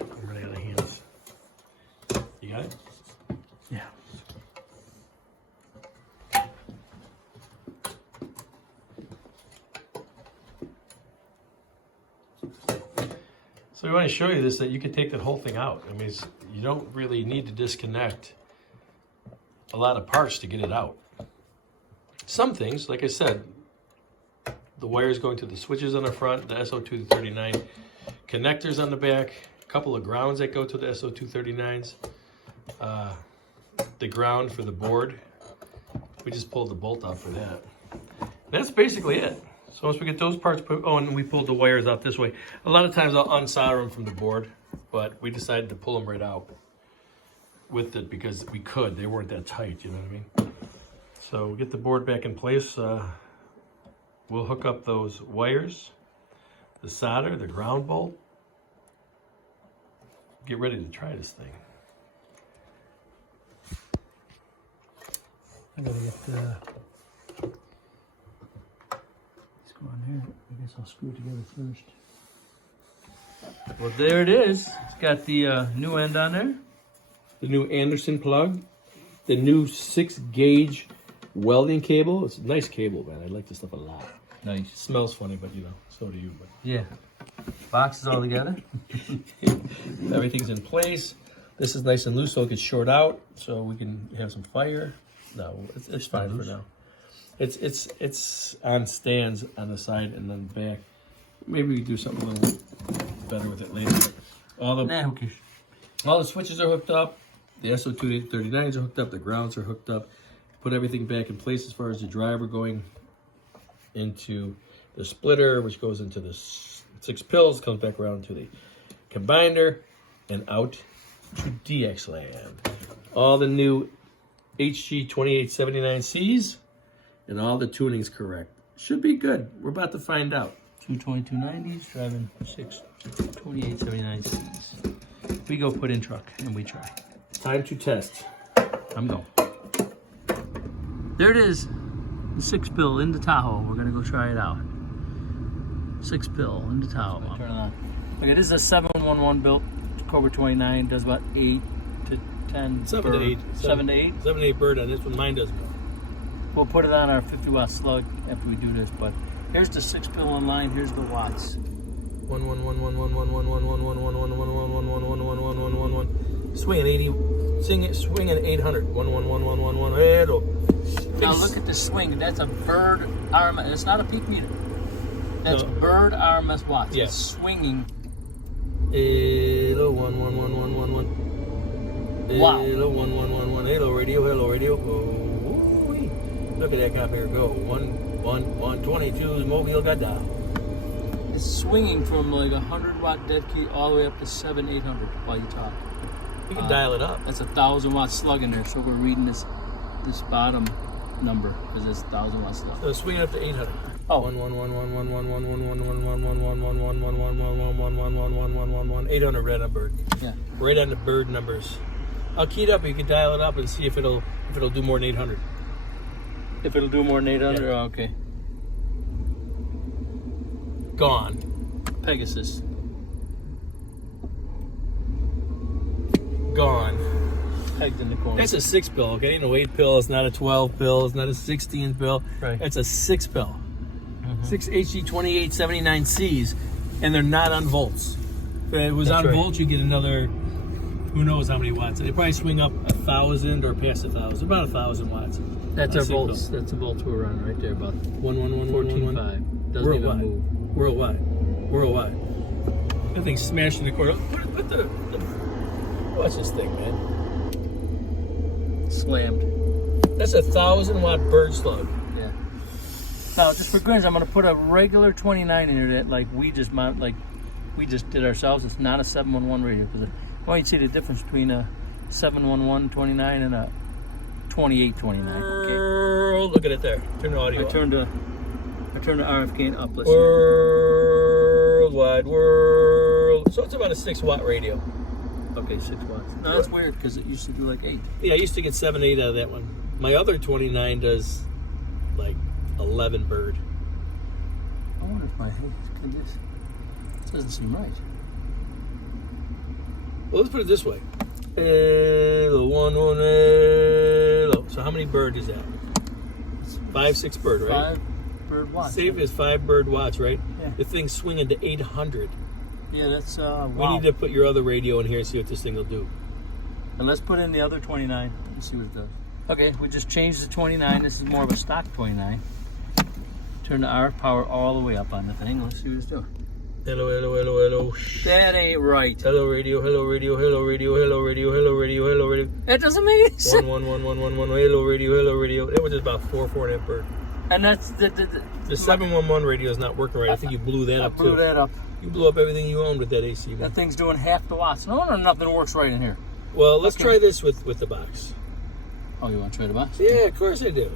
I'm running out of hands. You got it? Yeah. So we want to show you this, that you can take that whole thing out. I mean, you don't really need to disconnect a lot of parts to get it out. Some things, like I said, the wires going to the switches on the front, the SO239 connectors on the back, a couple of grounds that go to the SO239s, the ground for the board. We just pulled the bolt out for that. That's basically it. So once we get those parts put, oh, and we pulled the wires out this way. A lot of times I'll unsolder them from the board, but we decided to pull them right out with it because we could. They weren't that tight, you know what I mean? So we'll get the board back in place. We'll hook up those wires, the solder, the ground bolt. Get ready to try this thing. I gotta get let's go on here. I guess I'll screw it together first. Well, there it is. It's got the new end on there. The new Anderson plug, the new 6-gauge welding cable. It's a nice cable, man. I like this stuff a lot. Nice. It smells funny, but you know, so do you. But Yeah. Box is all together. everything's in place. This is nice and loose, so it can short out, so we can have some fire. No, it's fine for now. It's on stands on the side and then back. Maybe we do something a little better with it later. Who cares? All the switches are hooked up. The SO239s are hooked up. The grounds are hooked up. Put everything back in place as far as the driver going into the splitter, which goes into the 6 pills, comes back around to the combiner, and out to DX land. All the new hg2879C's and all the tuning's correct. Should be good. We're about to find out. 22290s driving 62879C's. We go put in truck and we try. Time to test. I'm going. There it is. The 6-pill into Tahoe. We're gonna go try it out. 6-pill into Tahoe. Turn it on. Okay, this is a 711 built Cobra 29. Does about 8 to 10. 7 to 8. 7 to 8. 7 to 8 bird on this one. Mine does more. We'll put it on our 50-watt slug after we do this. But here's the 6-pill in line. Here's the watts. 1. Swinging 80. Swinging 800. 1. Now look at the swing. That's a bird RMS. It's not a peak meter. That's No. bird RMS watts. Yeah. It's swinging. 1. Wow. 1. Hello radio. Hello radio. Oh-wee. Look at that copper go. 1. 22's mobile got down. It's swinging from like 100-watt dead key all the way up to 700-800 while you talk. You can dial it up. That's a 1,000-watt slug in there. So we're reading this bottom number because it's 1,000-watt slug. So swing it up to 800. Oh. 800 right on bird. Yeah. Right on the bird numbers. I'll key it up. You can dial it up and see if it'll do more than 800. If it'll do more than 800, Yeah. oh, okay. Gone. Pegasus. Gone. Pegged in the corner. That's a 6 pill, okay? Ain't no 8 pill. It's not a 12 pill. It's not a 16 pill. Right. It's a 6 pill. 6 hg2879C's, and they're not on volts. If it was That's on right. volts, you get another Who knows how many watts? They probably swing up 1,000 or past 1,000. About 1,000 watts. That's our signal. volts. That's the volts we're running right there, about 11111. 14.5. Doesn't even Worldwide. move. Worldwide. That thing's smashing the cord. Put the watch this thing, man. Slammed. That's a 1,000-watt bird slug. Yeah. Now, just for grins, I'm going to put a regular 29 in here that we just did ourselves. It's not a 711 radio because I want you to see the difference between a 711 29 and a 2829. Okay. Look at it there. Turn the audio. I turned the RF gain up. Listen. Worldwide world. So it's about a 6-watt radio. Okay, 6 watts. No, that's weird because it used to do like 8. Yeah, I used to get 7, 8 out of that one. My other 29 does like 11 bird. I wonder if my head could this. Doesn't seem right. Well, let's put it this way. Hello, 1 1 hello. So how many bird is that? 5, 6 bird, right? 5 bird watts. Save is 5 bird watts, right? Yeah. The thing's swinging to 800. Yeah, that's We wow. need to put your other radio in here and see what this thing will do. And let's put in the other 29 and see what it does. Okay, we just changed the 29. This is more of a stock 29. Turn the RF power all the way up on the thing. Let's see what it's doing. Hello, hello, hello, hello. That ain't right. Hello radio, hello radio, hello radio, hello radio, hello radio, hello radio. That doesn't make any sense. 11111, hello radio, hello radio. It was just about 4.5 bird. And that's The 711 radio is not working right. I think you blew that up blew too. that up. You blew up everything you owned with that AC. Man. That thing's doing half the watts. No wonder nothing works right in here. Well, let's Okay. try this with the box. Oh, you want to try the box? Yeah, of course I do.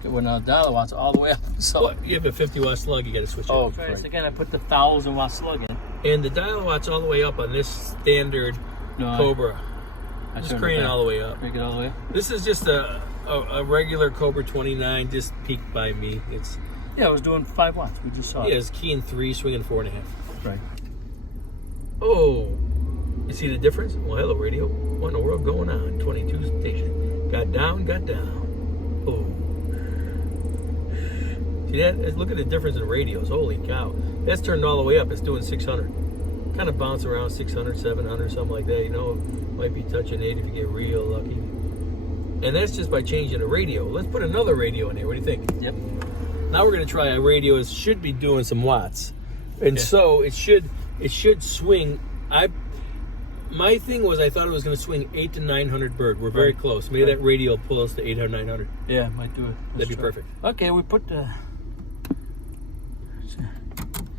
Okay, we're now dial watts all the way up. So. What? You have a 50-watt slug, you got to switch Oh, it. right. Again, I put the 1,000-watt slug in. And the dial watt's all the way up on this standard No, Cobra. I Just turned crank it it back. all the way up. Make it all the way up. This is just a regular Cobra 29, just peaked by me. It's Yeah, it was doing 5 watts. We just saw it. it's key in 3, swinging 4.5. Right. Oh, you see the difference? Well, hello radio. What in the world going on? 22 station. Got down. Oh. See that? Look at the difference in radios. Holy cow. That's turned all the way up. It's doing 600. Kind of bounce around 600, 700, something like that. You know, might be touching 8 if you get real lucky. And that's just by changing the radio. Let's put another radio in here. What do you think? Yep. Now we're going to try a radio. It should be doing some watts. And so it should swing. My thing was I thought it was going to swing 800 to 900 bird. We're very close. Maybe that radio will pull us to 800, 900. Yeah, might do it. That'd be perfect. Okay, we put the...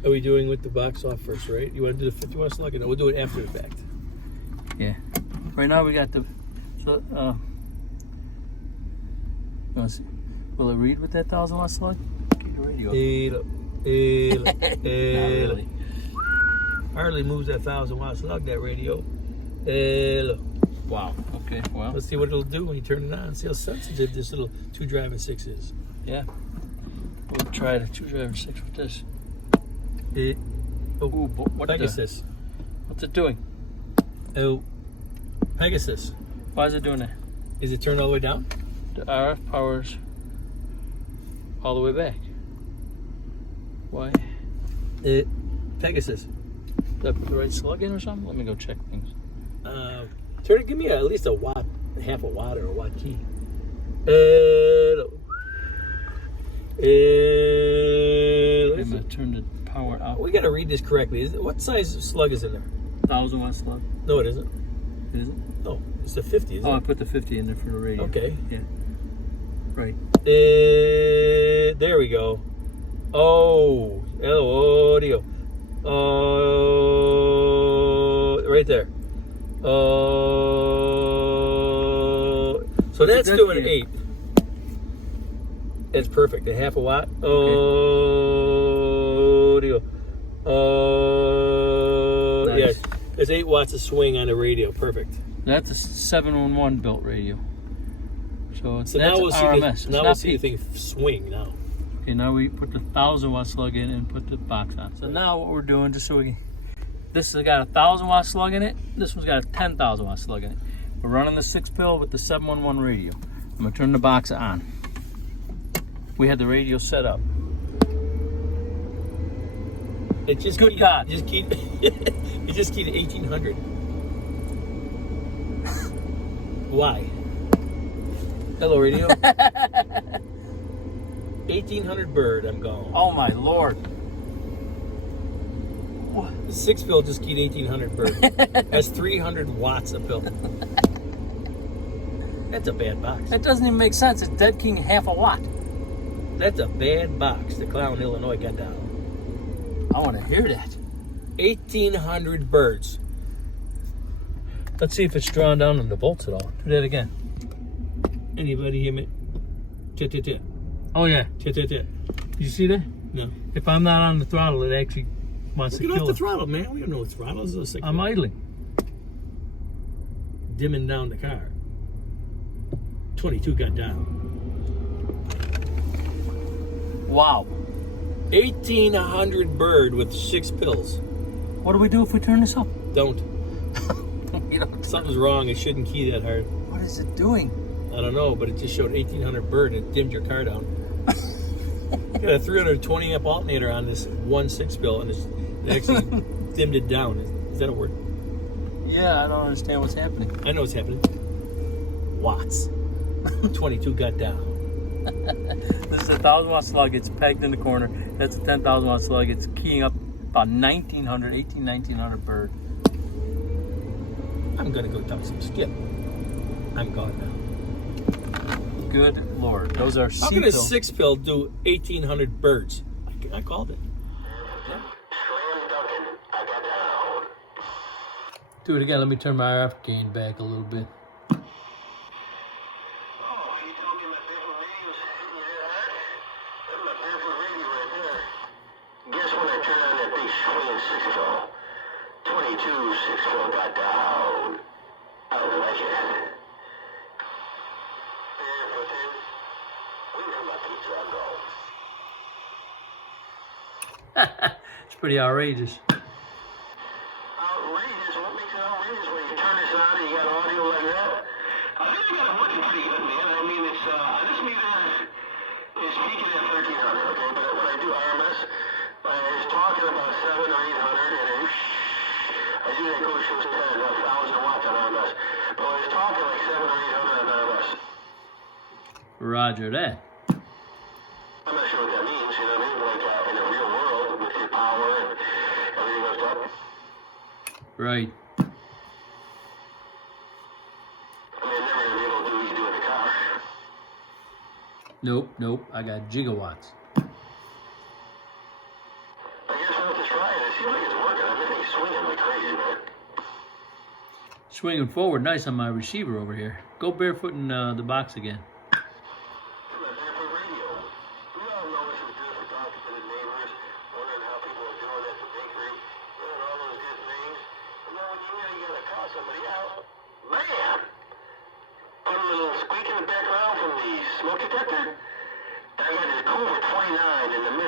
Are we doing with the box off first, right? You want to do the 50-watt slug? No, we'll do it after the fact. Yeah. Right now we got the... So, you want to see? Will it read with that 1,000-watt slug? Get your radio. Not really. Hardly moves that 1,000-watt slug, that radio. Hello. Wow. Okay, well. Let's see what it'll do when you turn it on. See how sensitive this little 2-drive 6 is. Yeah. We'll try the 2-drive 6 with this. Oh, what Pegasus. What's it doing? Oh, Pegasus. Why is it doing that? Is it turned all the way down? The RF power's all the way back. Why? Pegasus. Did I put the right slug in or something? Let me go check things. Turn it. Give me at least a watt, half a watt or a watt key. Hello. I'm gonna turn the power out. We got to read this correctly. What size slug is in there? 1,000-watt slug. No, it isn't. It isn't? No, it's a 50, isn't Oh, I it? put the 50 in there for the radio. Okay. Yeah. Right. There we go. Oh, hello, audio. Right there. So that's doing 8. It's perfect. A half a watt. Audio. Nice. Yeah, there's 8 watts of swing on the radio. Perfect. That's a 711 built radio. So it's So that's now we'll see RMS. the, now we'll see the thing swing now. Okay, now we put the 1,000-watt slug in and put the box on. So now what we're doing, just so we can, this has got a 1,000-watt slug in it. This one's got a 10,000-watt slug in it. We're running the 6-pill with the 711 radio. I'm gonna turn the box on. We had the radio set up. It just Good keyed, God. Just keyed, it just keyed 1800. Why? Hello, radio. 1800 bird, I'm gone. Oh my Lord. The 6 pill just keyed 1800 bird. That's 300 watts a pill. That's a bad box. That doesn't even make sense. It's dead king half a watt. That's a bad box. The clown Illinois got down. I want to hear that. 1800 birds. Let's see if it's drawn down on the bolts at all. Do that again. Anybody hear me? Tit, tit, tit. Oh yeah. Tit, tit, tit. You see that? No. If I'm not on the throttle, it actually wants Get to off kill the it. throttle, man. We don't know what throttle is. I'm idling. Dimming down the car. 22 got down. Wow. 1800 bird with 6 pills. What do we do if we turn this up? Don't. You know, Something's wrong. It shouldn't key that hard. what is it doing? I don't know, but it just showed 1800 bird and it dimmed your car down. Got a 320 amp alternator on this 1 6 pill and it actually dimmed it down. Is that a word? Yeah, I don't understand what's happening. I know what's happening. Watts. 22 got down. This is a 1,000 watt slug. It's pegged in the corner. That's a 10,000 watt slug. It's keying up about 1900 bird. I'm gonna go dump some skip. I'm gone now. Good Lord. Those are How C can a pill. 6 pill do 1800 birds? I called it. Do it again. Let me turn my RF gain back a little bit. Guess when I turned on that big swinging 6 pill, 22 6 pill got down. I like it. It's pretty outrageous. Outrageous? What makes it outrageous when you turn this on and you got audio like that? I think you got it working pretty good, man. I mean, it's, this meter is peaking at 1300, okay? But when I do RMS, it's talking about 700 or 800, and then I see that goes shows 1,000 watts on RMS. But when it's talking like 700 or 800 on RMS, Roger that. I'm not sure what that means, you know what I mean? Like, in the real world, with your power and everything goes up. Right. I mean, never gonna be able to do what you do in the car. Nope. I got gigawatts. I guess we'll have to try it. It seems like it's working. Everything's swinging like crazy, man. Swinging forward nice on my receiver over here. Go barefoot in the box again. From the Barefoot Radio. We all know this is good for talking to the neighbors, wondering how people are doing at the bakery, doing all those good things. And then when you gotta call somebody out, man! Put a little squeak in the background from the smoke detector. I got this cool 29 in the middle.